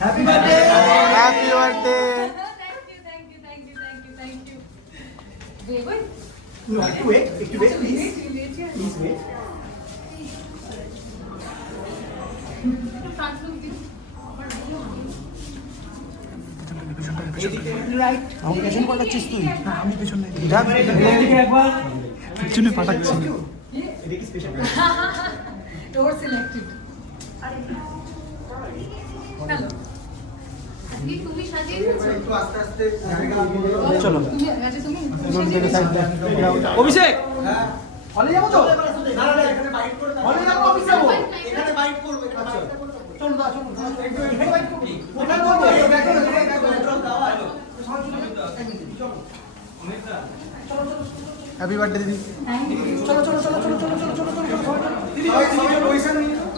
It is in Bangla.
Happy birthday. Happy birthday. No, একটু wait, please. Please wait. Right. আমাকে পেছনে পাঠাচ্ছিস তুই? না, আমি পেছনে নাই। এদিকে একবার পেছনে পাঠাচ্ছি। এদিকে স্পেশাল। Door selected. হ্যালো। আজকে তুমি সাজিয়েছো? একটু আস্তে আস্তে চলো তুমি আচ্ছা তুমি এগুলো থেকে সাইড দে। অভিষেক, হ্যাঁ হলে যাবো তো? না না এখানে বাইট করে হলে যাবো, অফিস যাবো? এখানে বাইট করব এখানে বাইট করব চলো না, চলো। এখানে বাইক করবি? ওখানে করবো, দেখো না, দেখো না। হ্যাপি বার্থডে দিদি। Thank you. চলো, চলো, চলো, চলো।